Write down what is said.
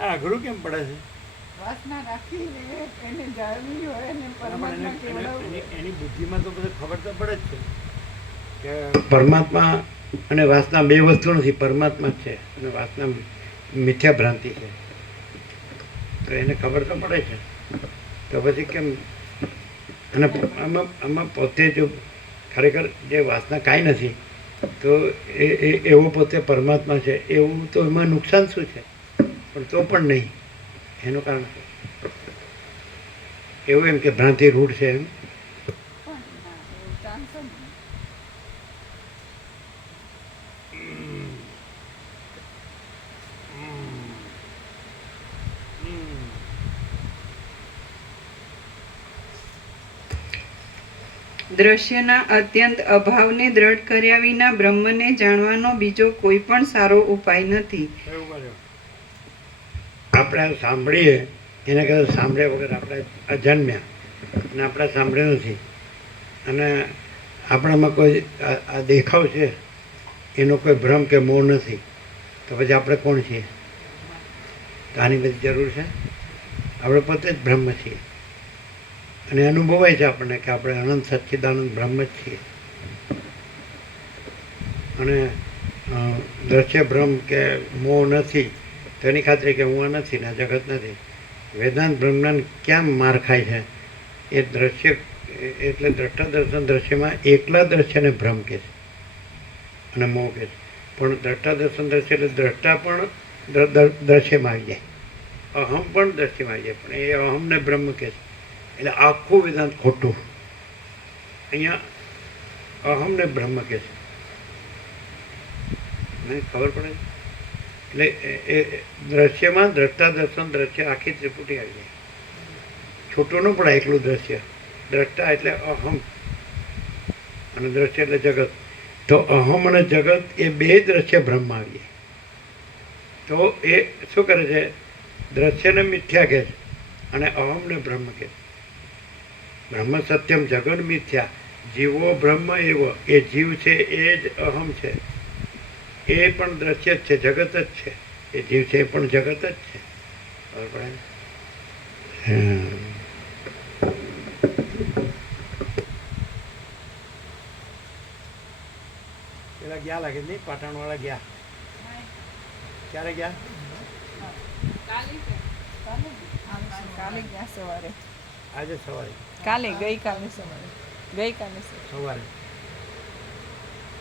આ અઘરું કેમ પડે છે? વાસના રાખીને એને જાળવી હોય ને પરમાત્મા કેવડાવવું. એની બુદ્ધિમાં તો બધું ખબર તો પડે જ છે કે પરમાત્મા અને વાસના બે વસ્તુ નથી, પરમાત્મા જ છે અને વાસના મિથ્યા ભ્રાંતિ છે. તો એને ખબર તો પડે છે. તો પછી કેમ? અને આમાં પોતે જો ખરેખર જે વાસના કાંઈ નથી તો એવો પોતે પરમાત્મા છે, એવું તો એમાં નુકસાન શું છે? પણ તો પણ નહીં. એનું કારણ એવું એમ કે ભ્રાંતિ રૂઢ છે એમ. પણ ના, એવું ચાન્સ જ નહીં. દ્રશ્યના અત્યંત અભાવને દ્રઢ કર્યા વિના બ્રહ્મને જાણવાનો બીજો કોઈ પણ સારો ઉપાય નથી. આપણે સાંભળીએ એના કરતાં સાંભળ્યા વગર આપણે અજન્મ્યા અને આપણે સાંભળ્યું નથી અને આપણામાં કોઈ આ દેખાવ છે એનો કોઈ ભ્રમ કે મોહ નથી, તો પછી આપણે કોણ છીએ? તો આની બધી જરૂર છે? આપણે પોતે જ બ્રહ્મ છીએ અને અનુભવાય છે આપણને કે આપણે અનંત સચ્ચિદાનંદ બ્રહ્મ જ છીએ. અને દ્રશ્ય ભ્રમ કે મોહ નથી તો એની ખાતરી કે હું આ નથી ને જગત નથી. વેદાંત બ્રહ્મજ્ઞાન ક્યાં માર ખાય છે? એ દ્રશ્ય એટલે દ્રષ્ટા દર્શન દ્રશ્યમાં એકલા દ્રશ્યને ભ્રમ કહે છે અને મોહ કહે છે. પણ દ્રષ્ટા દર્શન દ્રશ્ય એટલે દ્રષ્ટા પણ દ્રશ્યમાં આવી જાય, અહમ પણ દ્રશ્યમાં આવી જાય, પણ એ અહમને બ્રહ્મ કહે છે. એટલે આખું વેદાંત ખોટું. અહીંયા અહમને બ્રહ્મ કહે છે. મને ખબર પડે? એટલે એ દ્રશ્યમાં દ્રષ્ટા દર્શન દ્રશ્ય આખી ત્રિપુટી આવી જાય. છૂટું ન પડે એકલું દ્રશ્ય. દ્રષ્ટા એટલે અહમ અને દ્રશ્ય એટલે જગત. તો અહમ અને જગત એ બે દ્રશ્ય બ્રહ્મ આવી જાય. તો એ શું કરે છે? દ્રશ્યને મિથ્યા કહે છે અને અહમને બ્રહ્મ કહે છે. બ્રહ્મ સત્યમ જગન મિથ્યા, જીવો બ્રહ્મ એવો. એ જીવ છે એ જ અહમ છે, એ પણ દ્રશ્ય જ છે, જગત જ છે. એ જીવ છે એ પણ જગત જ છે. બરાબર? પેલા ગયા લાગે નહીં, પાટણવાળા ગયા. ક્યારે ગયા? કાલે ગયા સવારે. આજે સવારે. ગઈકાલે સવારે. સવારે